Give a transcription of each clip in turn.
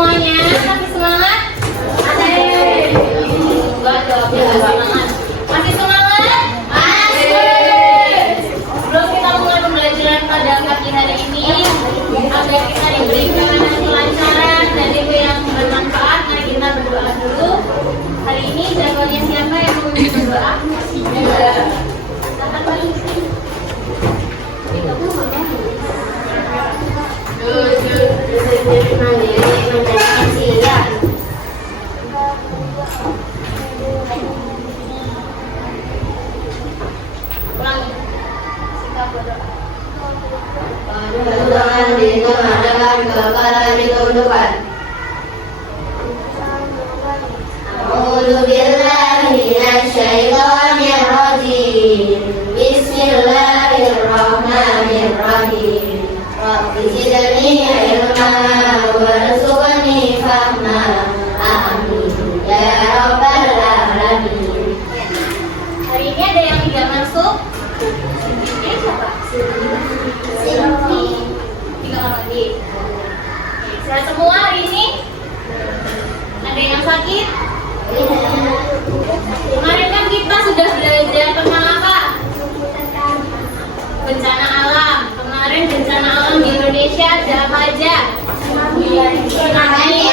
semuanya? Masih semangat? Enggak, jawabnya enggak semangat. Masih semangat? Sebelum kita mulai pembelajaran pada pagi hari ini, agar kita diberikan kelancaran dan ilmu yang bermanfaat, mari kita berdoa dulu. Hari ini jadwalnya siapa yang mau berdoa? Silakan paling sini. Tuhan dengan kepala ditundukkan. A'udzu billahi minasyaitonir rajim. Bismillahirrahmanirrahim. Rabbi zidni ilma warzuqni fahma. Amin ya rabbal alamin. Hari ini ada yang tidak masuk? Ini siapa? Silvi. Tinggal lagi. Sehat semua hari ini? Ada yang sakit? Kemarin kan kita sudah belajar tentang apa? Bencana alam. Kemarin bencana alam di Indonesia ada apa aja? Tsunami.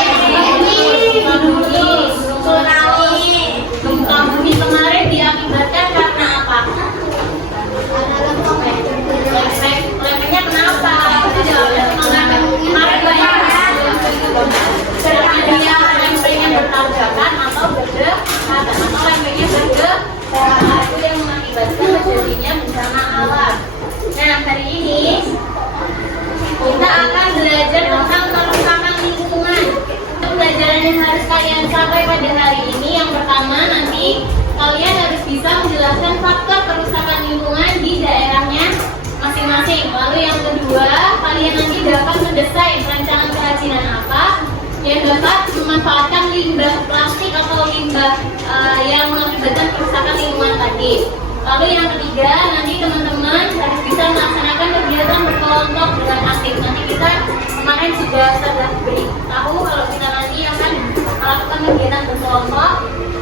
Gempa bumi kemarin diakibatkan karena apa? Lempengnya kenapa? Itu jawabnya kemarin banyak karena dia lempengnya bertabrakan atau berdekatan atau lempengnya berdekatan, itu yang mengakibatkan terjadinya bencana alam. Nah, hari ini kita akan belajar tentang kerusakan lingkungan. Pembelajaran yang harus kalian capai pada hari ini, yang pertama nanti kalian harus bisa menjelaskan faktor kerusakan lingkungan di daerahnya masing-masing. Lalu yang kedua, kalian nanti dapat mendesain rancangan kerajinan apa yang dapat memanfaatkan limbah plastik atau limbah yang mengakibatkan kerusakan lingkungan tadi. Lalu yang ketiga, nanti teman-teman harus bisa melaksanakan kegiatan berkelompok dengan aktif. Nanti kita kemarin sudah beritahu kalau kita nanti akan melakukan kegiatan berkelompok.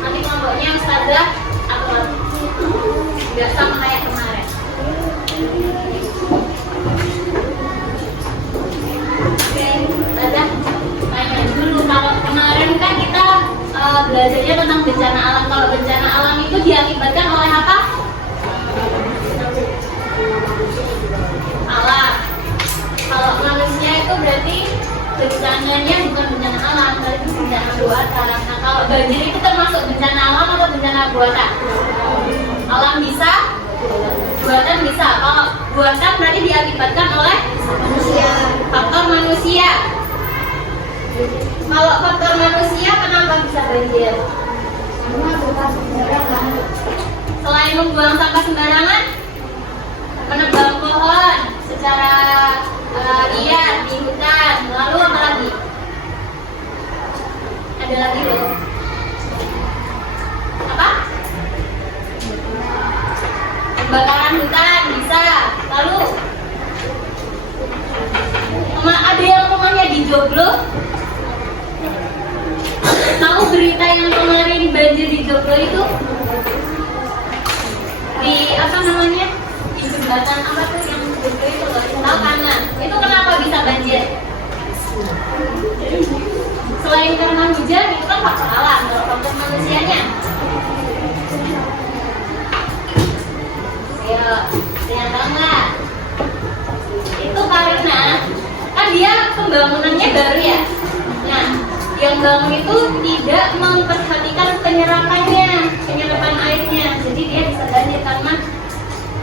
Nanti kelompoknya ustazah atau tidak sama kayak kemarin. Oke, ustazah tanya dulu, kalau kemarin kan kita belajarnya tentang bencana alam. Kalau bencana alam itu diakibatkan oleh apa? Alam. Kalau manusia itu berarti bencananya bukan bencana alam, tapi bencana buatan. Nah, kalau banjir itu termasuk bencana alam atau bencana buatan? Alam bisa, buatan bisa. Kalau buatan berarti diakibatkan oleh manusia. Faktor manusia. Kalau faktor manusia, kenapa bisa banjir? Selain membuang sampah sembarangan, menebang pohon secara liar di hutan, lalu apa lagi? Ada lagi loh. Apa? Pembakaran hutan bisa. Lalu ada yang rumahnya dijoglo. Tahu berita yang kemarin banjir di Joglo itu? Di apa namanya? Di jembatan apa tuh yang Joglo itu loh? Tahu kanan. Itu kenapa bisa banjir? Selain karena hujan, itu kan faktor alam. Kalau faktor manusianya? Ayo, yang tahu nggak? Itu karena kan dia pembangunannya baru ya. Nah, yang bangun itu tidak memperhatikan penyerapan airnya, jadi dia bisa banjir karena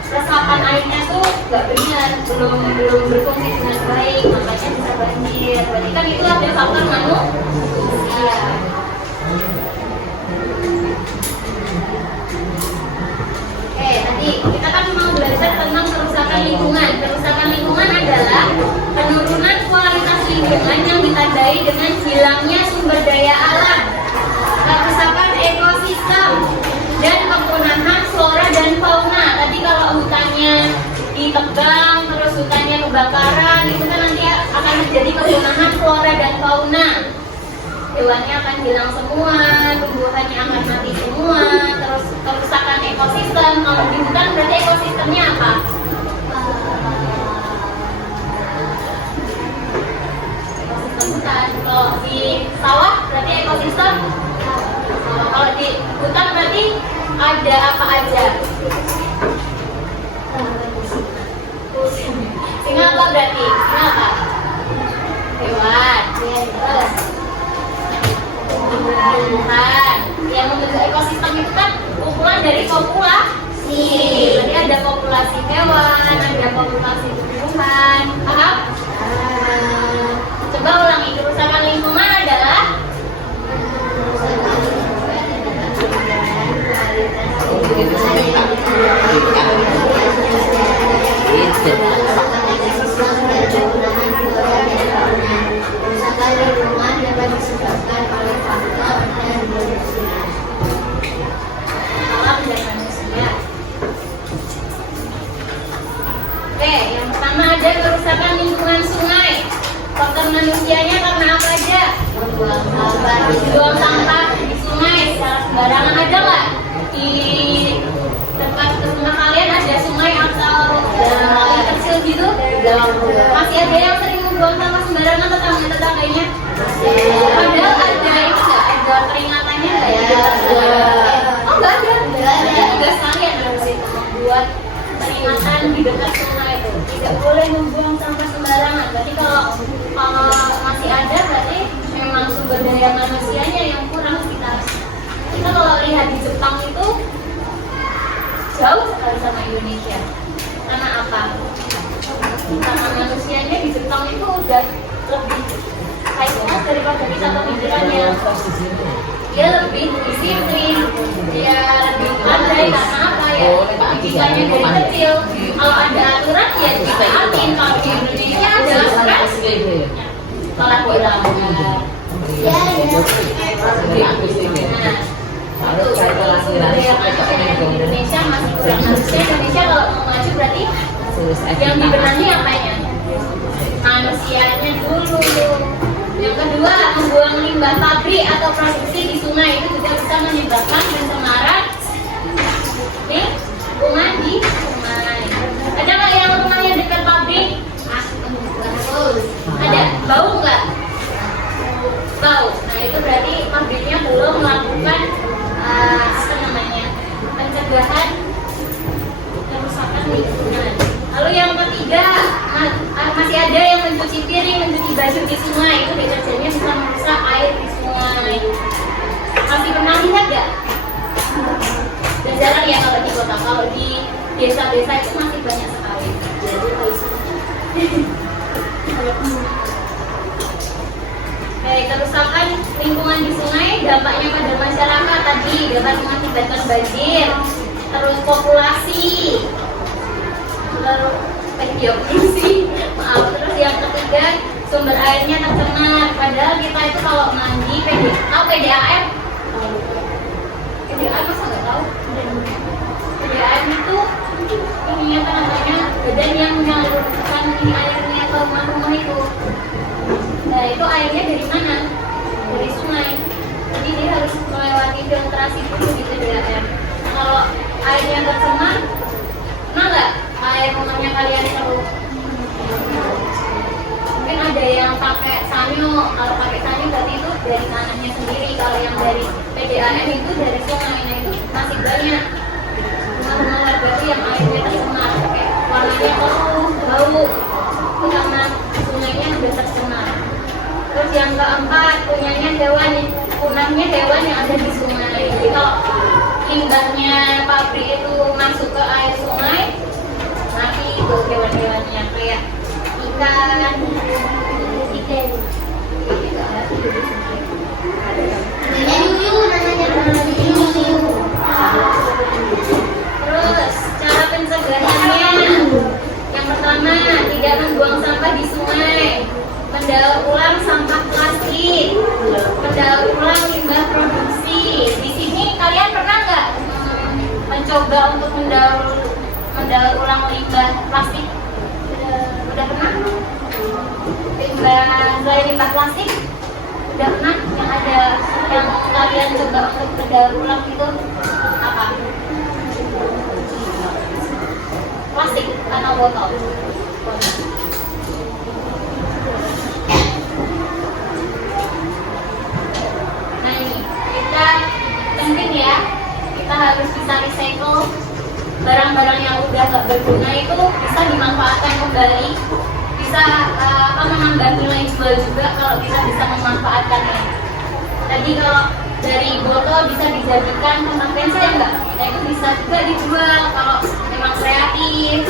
resapan airnya tuh nggak benar, belum berfungsi dengan baik, makanya bisa banjir. Berarti kan itu ada faktor manusia. Oke, nanti kita kan mau belajar tentang kerusakan lingkungan. Kerusakan lingkungan adalah penurunan kualitas lingkungan yang ditandai dengan hilangnya sumber daya alam, kerusakan ekosistem, dan penggunaan flora dan fauna. Tadi kalau hutannya ditebang, terus hutannya kebakaran, itu kan nanti akan terjadi penggunaan flora dan fauna. hewannya akan hilang semua, tumbuhannya akan mati semua, terus kerusakan ekosistem. Kalau di hutan berarti ekosistemnya apa? Ekosistem hutan. Kalau di sawah berarti ekosistem. Kalau di hutan berarti ada apa aja? Singa apa berarti? Singa apa? Hewan. Terus tumbuhan. Yang membentuk ekosistem itu kan kumpulan dari populasi. Berarti ada populasi hewan, ada populasi tumbuhan. Paham? Coba ulangi, kerusakan lingkungan adalah kerusakan lingkungan dapat disebabkan oleh faktor dan manusia. alam dan manusia. Oke, yang pertama ada kerusakan lingkungan sungai. Faktor manusianya karena apa aja? Buang sampah di sungai secara sembarangan. Ada nggak di tempat rumah kalian ada sungai atau kali kecil gitu? Masih ada yang sering membuang sampah sembarangan tetangganya? Padahal ada itu nggak? Ada peringatannya nggak ya? Oh nggak ada. Ada tugas kalian harus itu membuat peringatan di dekat sungai itu. Tidak boleh membuang sampah sembarangan. Berarti kalau masih ada berarti memang sumber daya manusianya yang kurang. Kita kalau lihat di Jepang itu jauh sekali sama Indonesia. Karena apa? Karena manusianya di Jepang itu udah lebih high class daripada kita pemikirannya. Dia lebih disiplin, dia lebih pandai. Karena apa ya? Pendidikannya dari kecil. Kalau ada aturan ya ditaatin. Kalau di Indonesia adalah stres. Kalau dilanggar. Ya. Nah, itu sumber daya manusia yang di Indonesia masih kurang. Harusnya Indonesia kalau mau maju berarti yang dibenahi apanya? Manusianya dulu. Yang kedua, membuang limbah pabrik atau produksi di sungai itu juga bisa menyebabkan pencemaran lingkungan di sungai. Ada nggak yang rumahnya dekat pabrik? Ada. Bau nggak? Bau. Nah itu berarti pabriknya belum melakukan pencegahan kerusakan lingkungan. Lalu yang ketiga, masih ada yang mencuci piring, mencuci baju di sungai. Itu deterjennya bisa merusak air di sungai. Masih pernah lihat nggak? Dan jarang ya kalau di kota. Kalau di desa-desa itu masih banyak sekali. Baik, kerusakan lingkungan di sungai dampaknya pada masyarakat tadi dapat mengakibatkan banjir, terus populasi, terus yang ketiga sumber airnya tercemar. Padahal kita itu kalau mandi PDAM masa nggak tahu? PDAM itu ini apa namanya, badan yang menyalurkan ini airnya ke rumah-rumah itu. Nah itu airnya dari mana? Dari sungai. Jadi dia harus melewati filtrasi dulu di PDAM. Kalau airnya tercemar, pernah nggak air rumahnya kalian keruh? Mungkin ada yang pakai sanyo. Kalau pakai sanyo berarti itu dari tanahnya sendiri. Kalau yang dari PDAM itu dari sungai. Nah itu masih banyak rumah-rumah warga itu yang airnya tercemar, kayak warnanya keruh, bau, itu karena sungainya sudah tercemar. Terus yang keempat, punahnya hewan yang ada di sungai. Jadi kalau limbahnya pabrik itu masuk ke air sungai, mati itu hewan-hewannya kayak ikan. Terus cara pencegahannya, yang pertama tidak membuang sampah di sungai, mendaur ulang sampah plastik, mendaur ulang limbah produksi. Di sini kalian pernah nggak mencoba untuk mendaur ulang limbah plastik? Udah pernah? Selain limbah plastik, udah pernah yang ada yang kalian coba untuk berdaur ulang itu apa? Plastik atau botol? Nah ini kita penting ya, kita harus bisa recycle barang-barang yang udah gak berguna itu bisa dimanfaatkan kembali, bisa menambah nilai jual juga kalau kita bisa memanfaatkannya. Tadi kalau dari botol bisa dijadikan tempat pensil enggak? Nah itu bisa juga dijual kalau memang kreatif,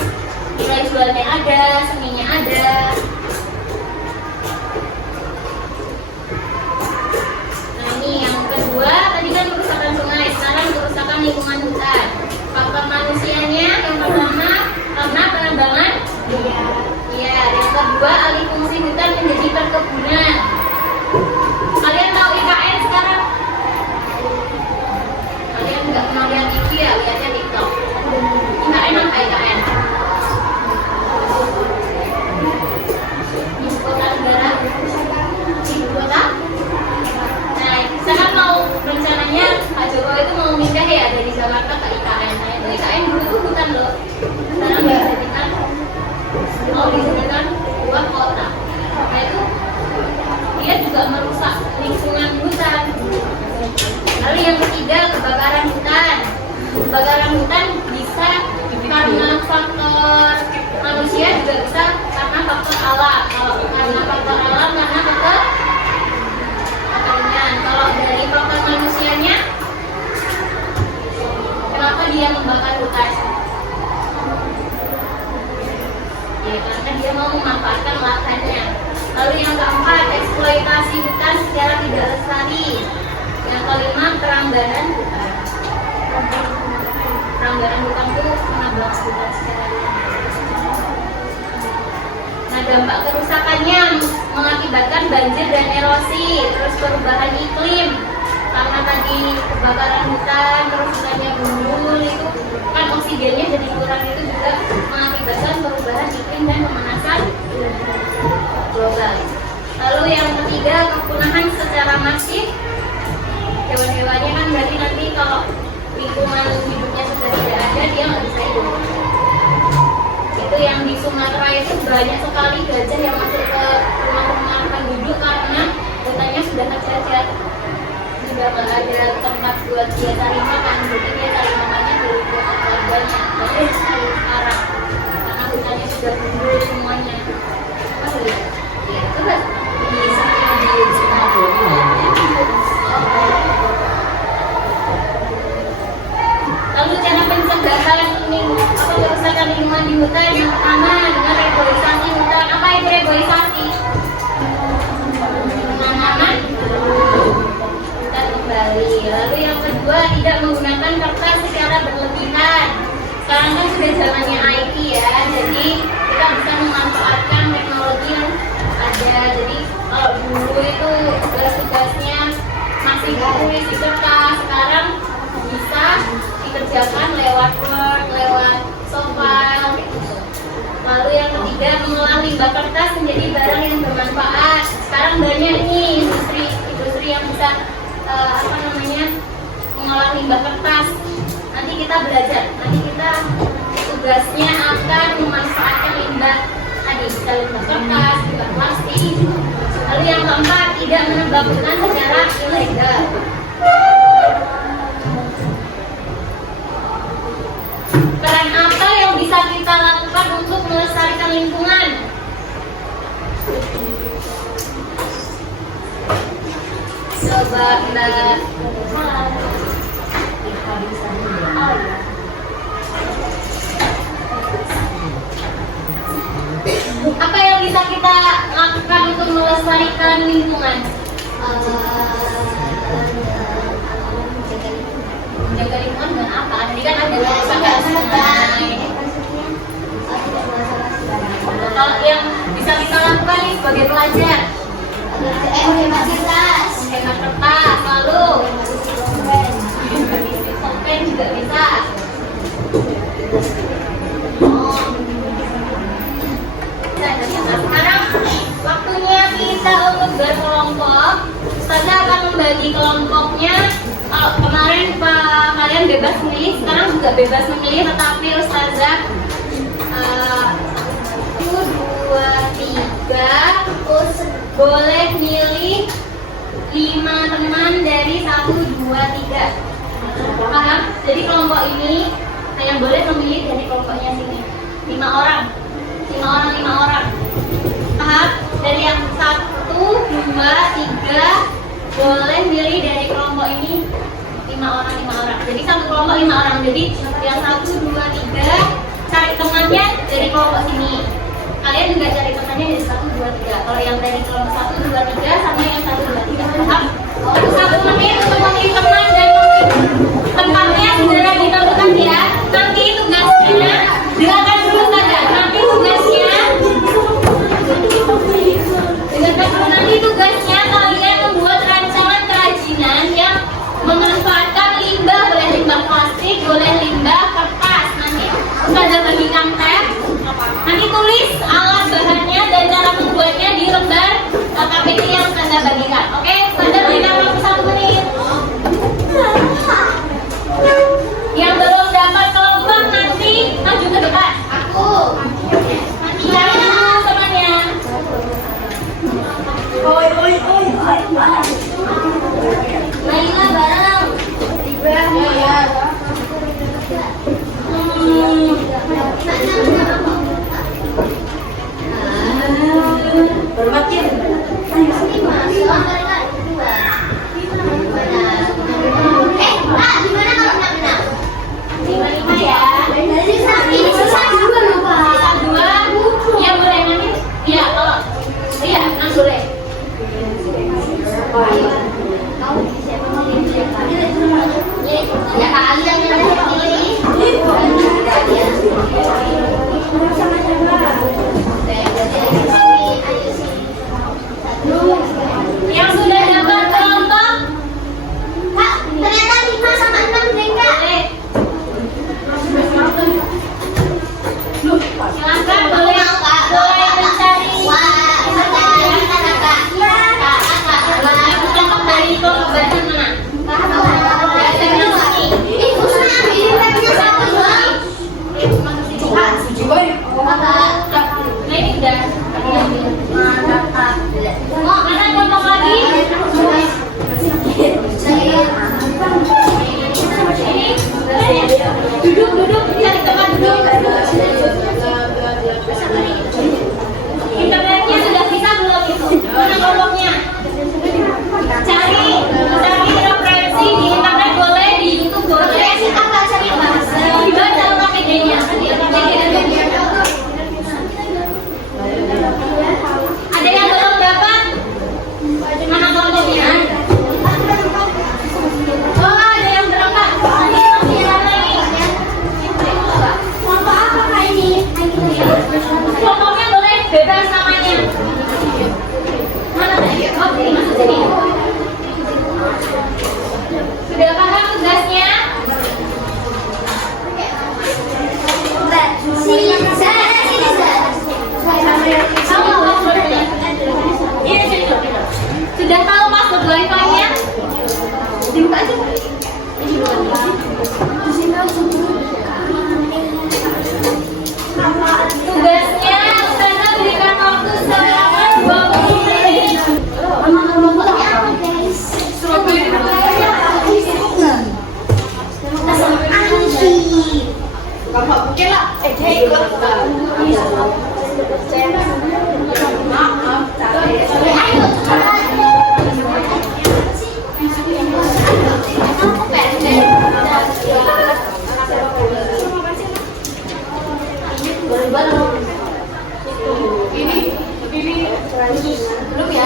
nilai jualnya ada, seninya ada. Nah ini yang kedua, tadi kan kerusakan sungai, sekarang kerusakan lingkungan hutan. Faktor manusianya yang pertama karena penambangan. Iya, yang kedua alih fungsi hutan menjadi perkebunan. Kalian tahu IKN sekarang? Kalian nggak pernah lihat TV ya, lihatnya TikTok. IKN apa IKN? Ibu kota negara? Ibu kota? Nah, sekarang mau rencananya Pak Jokowi itu mau pindah ya dari Jakarta ke IKN. Nah, itu IKN dulu tuh hutan loh. Sekarang dijadikan mau dijadikan buat kota. Nah itu dia juga merusak lingkungan hutan. Lalu yang ketiga kebakaran hutan. Kebakaran hutan bisa karena faktor manusia, juga bisa karena faktor alam. Kalau karena faktor alam karena kekeringan. Kalau dari faktor manusianya, kenapa dia membakar hutan? Ya, karena dia mau memanfaatkan lahannya. Lalu yang keempat, eksploitasi hutan secara tidak lestari. Yang kelima, perambahan hutan. Perambahan hutan itu menambah hutan secara tidak lestari. Nah, dampak kerusakannya mengakibatkan banjir dan erosi, terus perubahan iklim. Karena tadi kebakaran hutan, terus hutannya gundul, itu kan oksigennya jadi kurang, itu juga mengakibatkan perubahan iklim dan pemanasan global. Lalu yang ketiga, kepunahan secara masif. Hewan-hewannya kan berarti nanti kalau lingkungan hidupnya sudah tidak ada, dia nggak bisa hidup. Itu yang di Sumatera itu banyak sekali gajah yang masuk ke rumah-rumah penduduk karena hutannya sudah terjajar, sudah nggak ada tempat buat dia cari makan, jadi dia cari makannya dari keluarganya. Jadi selalu sekarang karena hutannya sudah gundul semuanya. Oh iya, ya coba di Sumatera. Lalu cara pencegahan kerusakan lingkungan di hutan, yang pertama dengan reboisasi hutan. Apa itu reboisasi? Penanaman hutan kembali. Lalu yang kedua, tidak menggunakan kertas secara berlebihan. Sekarang kan sudah zamannya IT ya, jadi kita bisa memanfaatkan teknologi yang ada. Jadi kalau dulu itu tugas-tugasnya masih isi kertas, sekarang bisa dikerjakan lewat Word, lewat softfile gitu. Lalu yang ketiga, mengolah limbah kertas menjadi barang yang bermanfaat. Sekarang banyak nih industri yang bisa mengolah limbah kertas. Nanti kita belajar, nanti kita tugasnya akan memanfaatkan limbah tadi, bisa limbah kertas, limbah plastik. Lalu yang keempat, tidak menebang hutan secara ilegal. Peran apa yang bisa kita lakukan untuk melestarikan lingkungan? Coba Mbak. Apa yang bisa kita lakukan untuk melestarikan lingkungan? Menjaga lingkungan dengan apa? Tadi kan ada kerusakan sungai. Kalau yang bisa kita lakukan nih sebagai pelajar, Hemat kertas. hemat kertas, lalu pulpen juga bisa. Sekarang waktunya kita untuk berkelompok. bagi kelompoknya. Kalau kemarin kalian bebas memilih, sekarang juga bebas memilih, tetapi Ustazah 1, 2, 3 boleh milih 5 teman dari 1, 2, 3. Paham? Jadi kelompok ini yang boleh memilih dari kelompoknya sini 5 orang. Paham? Dari yang 1, 2, 3 boleh milih dari kelompok ini 5 orang. Jadi satu kelompok 5 orang. Jadi yang 1, 2, 3 cari temannya dari kelompok sini. Kalian juga cari temannya dari 1, 2, 3. Kalau yang dari kelompok 1, 2, 3 sama yang 1, 2, 3. Paham? 1 menit untuk memilih teman dan tempatnya segera ditentukan ya. Nanti tugasnya silakan dulu saja. Nanti tugasnya kalian membuat rancangan kerajinan yang memanfaatkan limbah, boleh limbah plastik, boleh limbah kertas. Nanti Ustazah bagikan tab. Nanti tulis alat bahannya dan cara membuatnya di lembar KPT yang Ustazah bagikan. Oke, Ustazah berikan waktu 1 menit. Yang belum dapat kelompok nanti maju ke depan. Aku. Cari dulu temannya. Laila bareng. Ya. Bermakin. Gimana kalau menang? 5 ya. Ini sisa 2 loh, Pak. Sisa 2. Ya boleh nanti. Iya, kalau iya, nanti boleh. Ya kalian yang pilih. Yang sudah dapat kelompok Kak, ternyata 5 sama 6 deh, Kak. boleh. Silakan boleh mencari kelompok dari kelompok bahan mana? Nah ini udah. Mana kelompok lagi? Duduk cari tempat duduk. Internetnya sudah bisa belum itu? Mana kelompoknya? Cari referensi di internet boleh, di YouTube boleh. Dibaca KPD-nya. Ada yang belum dapat? Mana kelompoknya? Oh, ada yang berangkat. Kelompok apa, Kak, ini? Kelompoknya boleh bebas namanya. Mana tadi? Oh, sini masuk sini. Sudah paham tugasnya? Sudah tahu password Wi-Fi-nya? Dibuka aja. Tugasnya Ustazah berikan waktu selama 20 menit. Bapak mungkin lah. Dia ikut. Belum ya?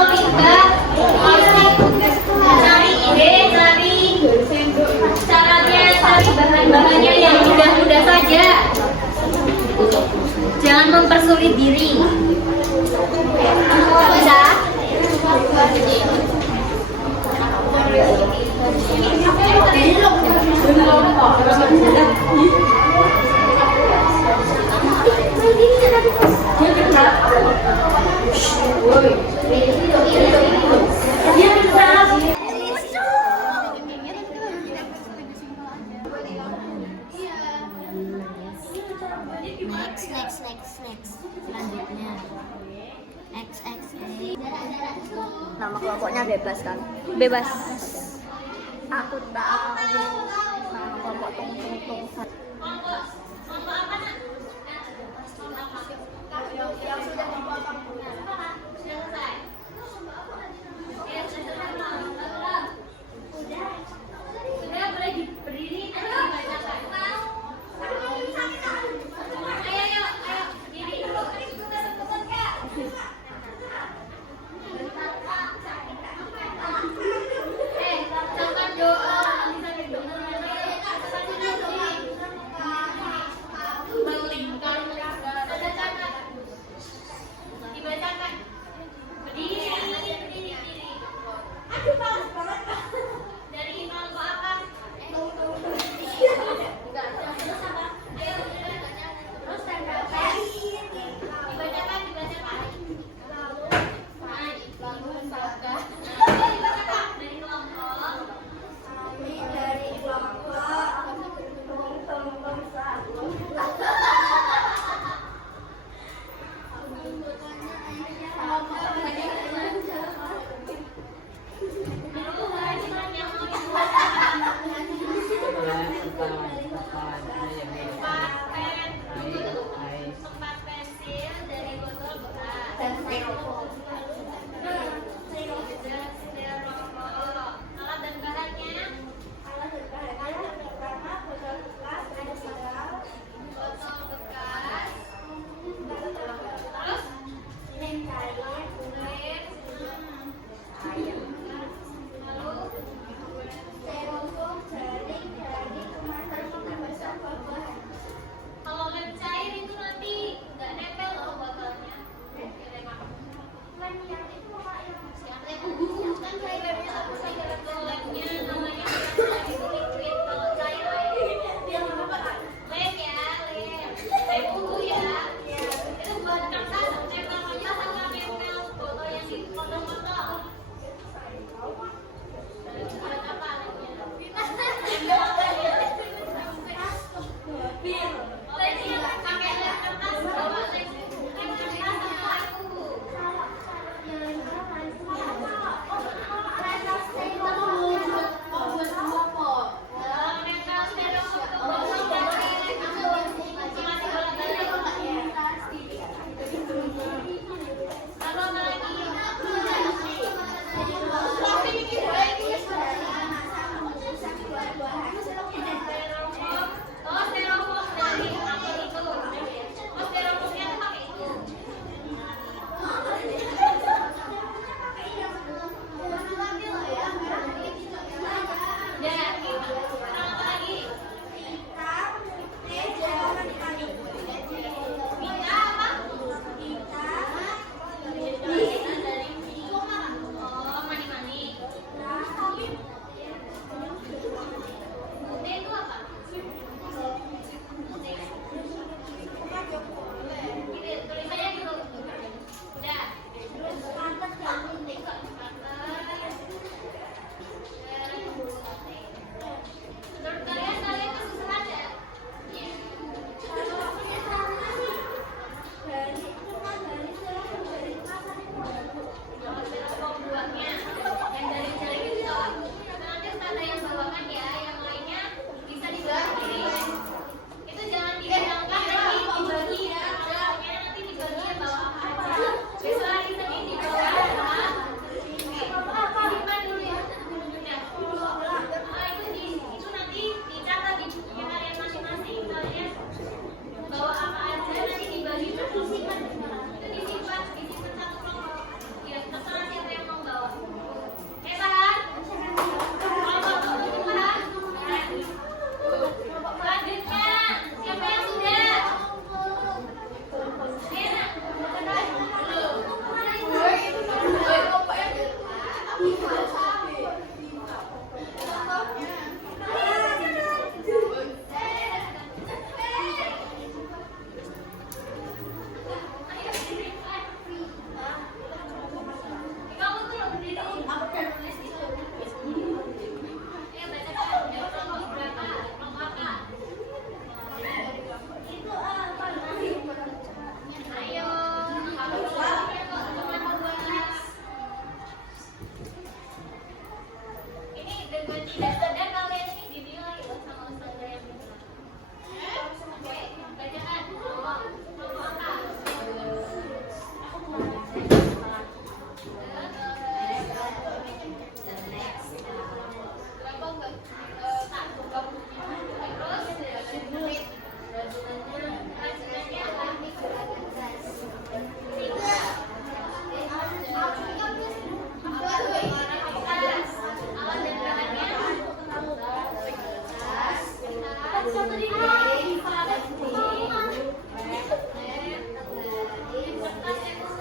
mau limbah, cari ide, cari caranya, cari bahan-bahannya yang mudah-mudah saja. Jangan mempersulit diri. Bisa? Next. Selanjutnya XXA. Nama kelompoknya bebas kan? Bebas. Aku tahu nama kelompok tung. Sudah boleh berdiri, nanti dibacakan. Ayo, diri. Ucapkan doa. Dibacakan. Berdiri. Dari Imam apa? Tempat pensil dari botol bekas. Alat dan bahannya. Botol bekas. Terus air. Kalau lem cair itu nanti nggak nempel loh botolnya.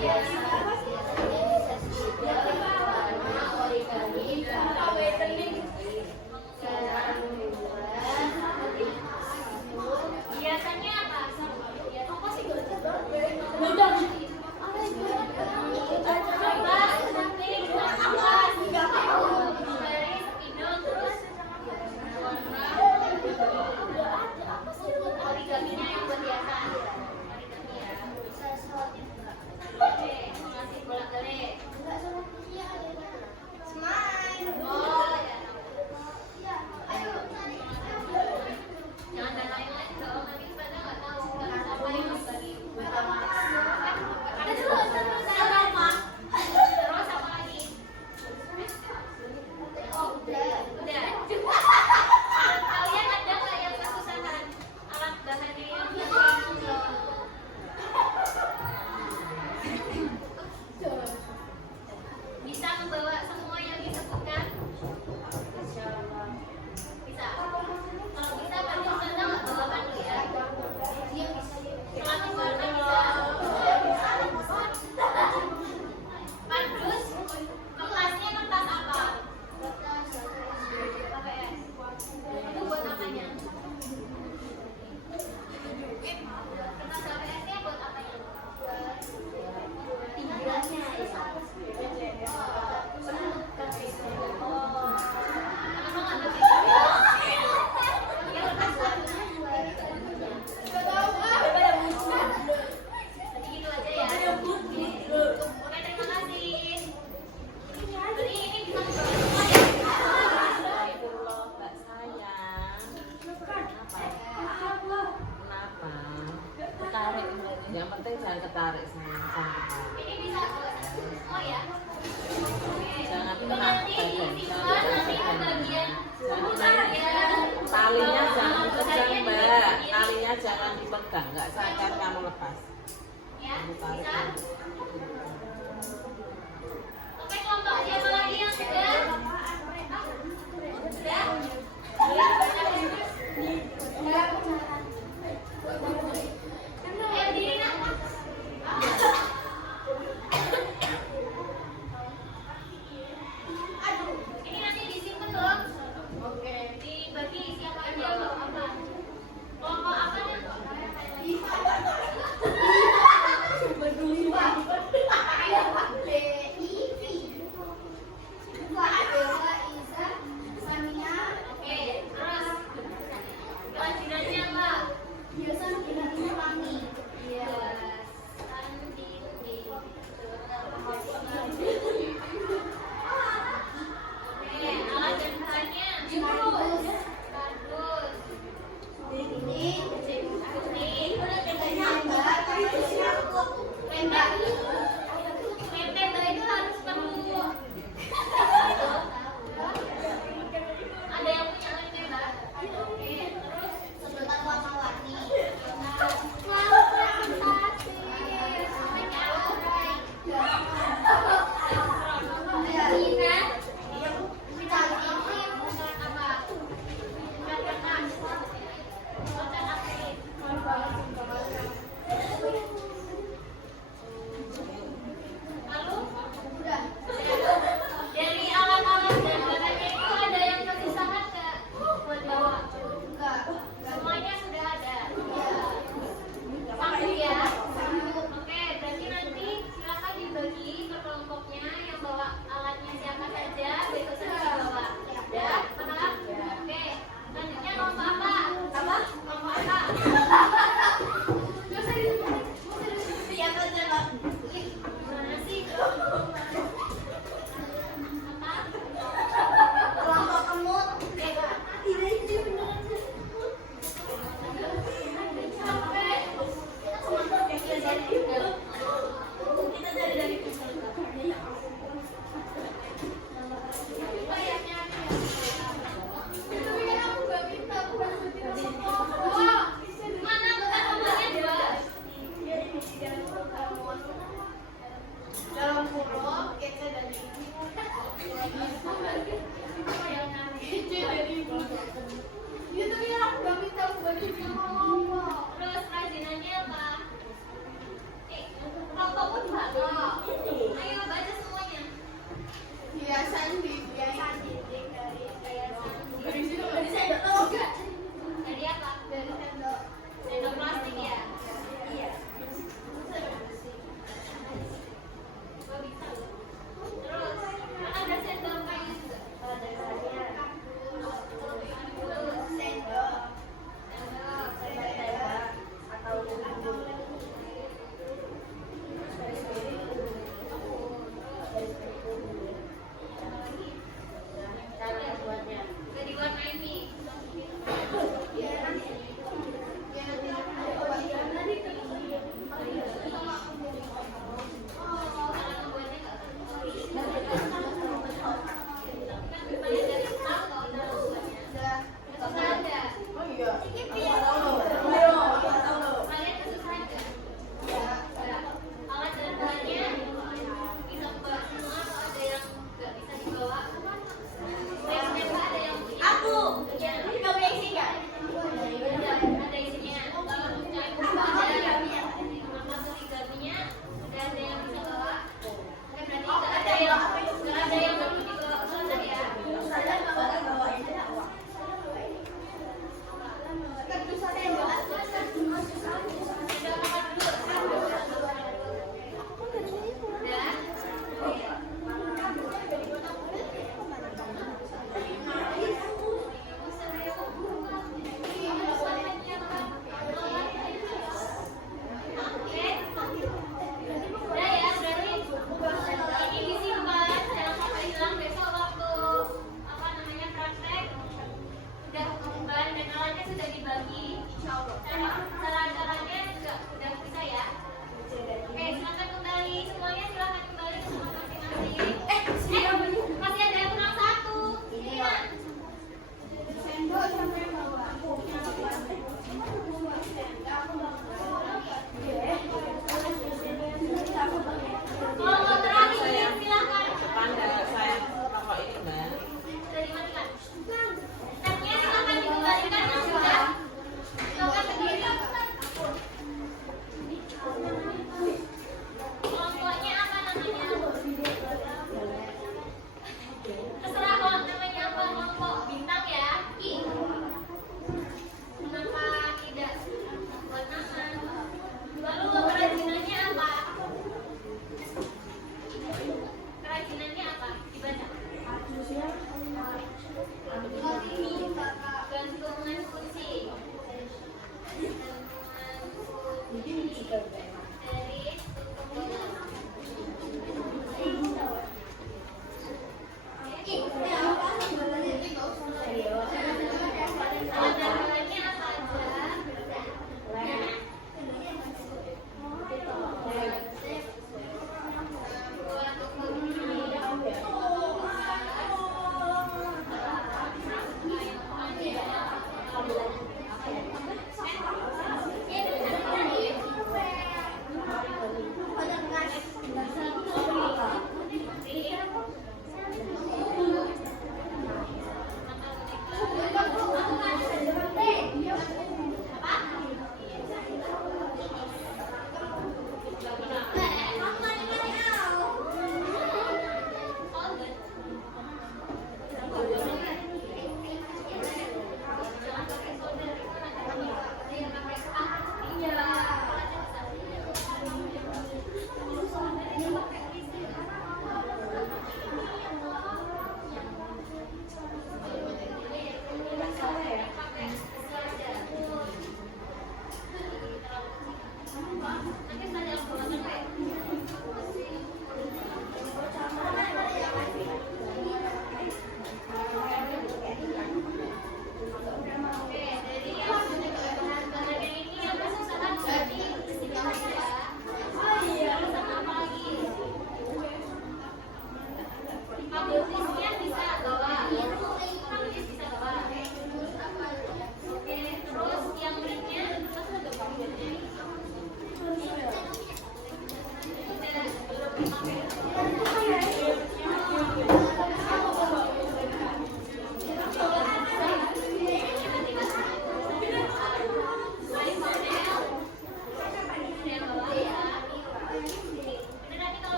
warna origami cara biasanya apa? Apa sih dari spidol terus origaminya yang buat biasa origami ya. Oke.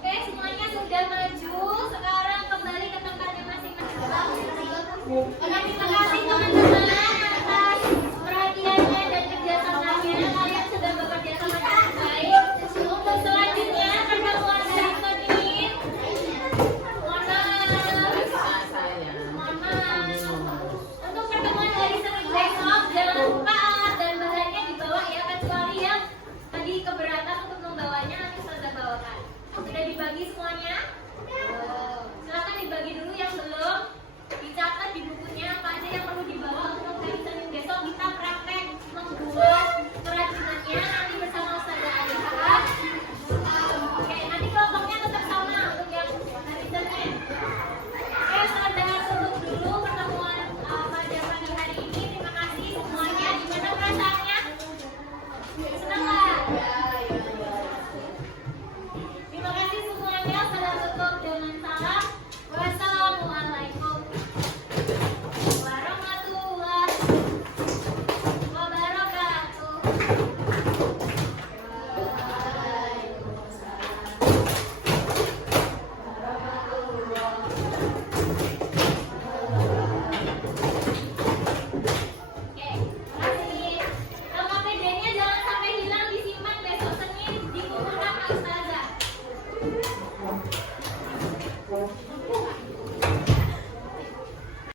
Oke, semuanya sudah maju. Sekarang kembali ke tempatnya masing-masing. Oke, terima kasih teman-teman atas perhatiannya dan kerjasamanya. Kalian sudah bekerja sama dengan baik. Untuk selanjutnya pertemuan dari ini. Mohon maaf. Untuk pertemuan dari Senin besok jangan lupa alat dan bahannya dibawa ya, kecuali yang tadi keberatan untuk membawanya nanti saya bawakan. Sudah dibagi semuanya? Silakan dibagi dulu yang belum. Dicatat di bukunya apa aja yang perlu dibawa untuk hari Senin besok kita praktek membuat kerajinannya nanti bersama Ustazah Alika. Oke, nanti kelompoknya tetap sama untuk yang hari Senin. Oke, Ustazah tutup dulu pertemuan pada pagi hari ini. Terima kasih semuanya. Gimana perasaannya? Senang nggak? Terima kasih semuanya. Salam tutup dengan salam. Wassalamualaikum warahmatullahi wabarakatuh. Oke, makasih. Nama PD-nya jangan sampai hilang, disimpan besok Senin dikumpulkan Pak Ustazah.